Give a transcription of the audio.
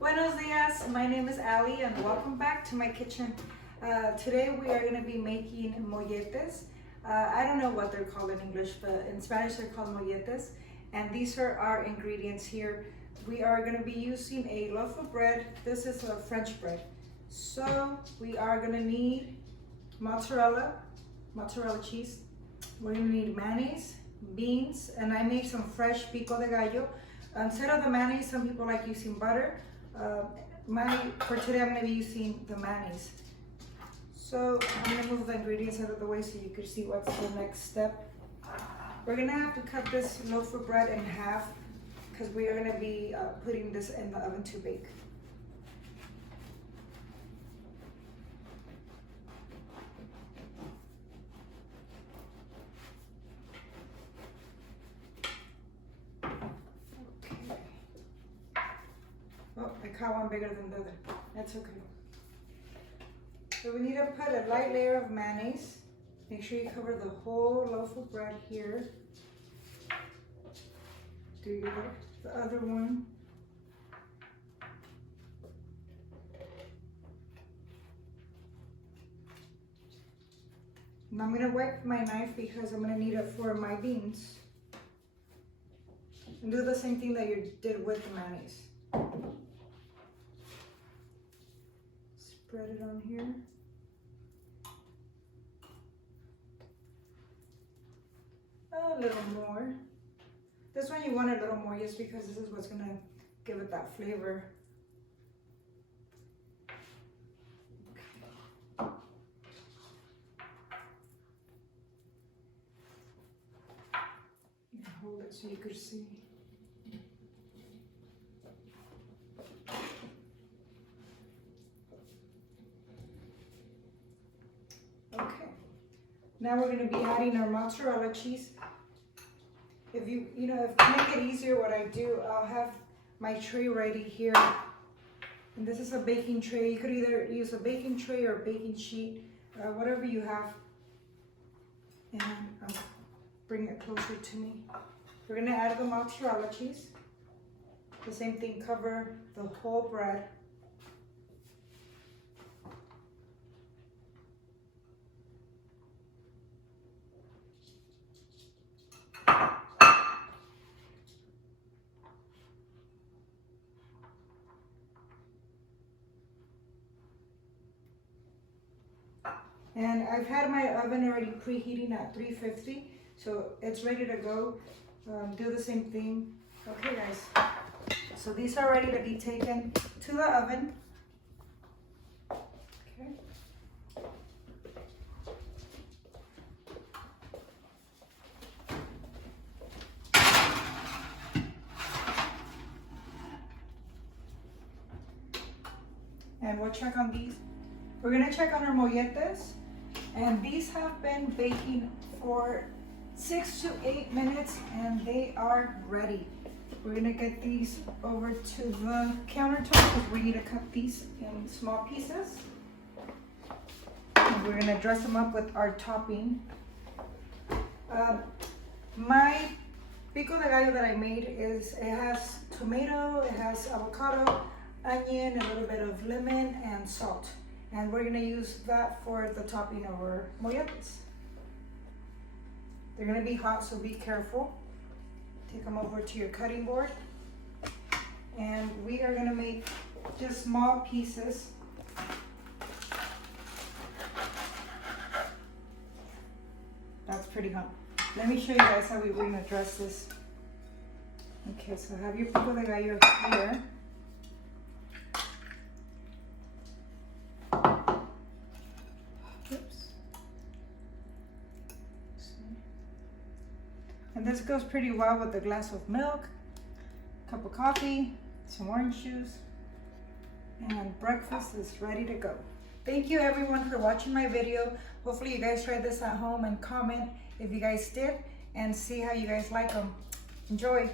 Buenos dias, my name is Ali and welcome back to my kitchen. Today we are going to be making molletes. I don't know what they're called in English, but in Spanish they're called molletes. And these are our ingredients here. We are going to be using a loaf of bread. This is a French bread. So we are going to need mozzarella cheese. We're going to need mayonnaise, beans, and I made some fresh pico de gallo. Instead of the mayonnaise, some people like using butter. For today, I'm going to be using the mayonnaise. So I'm going to move the ingredients out of the way so you can see what's the next step. We're going to have to cut this loaf of bread in half because we are going to be putting this in the oven to bake. Oh, I caught one bigger than the other. That's okay. So we need to put a light layer of mayonnaise. Make sure you cover the whole loaf of bread here. Do the other one. And I'm going to wipe my knife because I'm going to need it for my beans. And do the same thing that you did with the mayonnaise. Spread it on here. A little more. This one you want a little more just because this is what's going to give it that flavor. Okay. Hold it so you can see. Now we're going to be adding our mozzarella cheese. If to make it easier, what I do, I'll have my tray ready here. And this is a baking tray. You could either use a baking tray or a baking sheet, whatever you have. And I'll bring it closer to me. We're going to add the mozzarella cheese. The same thing, cover the whole bread. And I've had my oven already preheating at 350, so it's ready to go. Do the same thing. Okay guys, so these are ready to be taken to the oven. Okay. And we'll check on these. We're gonna check on our molletes. And these have been baking for 6 to 8 minutes and they are ready. We're gonna get these over to the countertop because we need to cut these in small pieces. And we're gonna dress them up with our topping. My pico de gallo that I made it has tomato, it has avocado, onion, a little bit of lemon and salt. And we're gonna use that for the topping of our molletes. They're gonna be hot, so be careful. Take them over to your cutting board. And we are gonna make just small pieces. That's pretty hot. Let me show you guys how we're gonna dress this. Okay, so have your pico de gallo here. And this goes pretty well with a glass of milk, cup of coffee, some orange juice, and breakfast is ready to go. Thank you everyone for watching my video. Hopefully you guys tried this at home and comment if you guys did and see how you guys like them. Enjoy.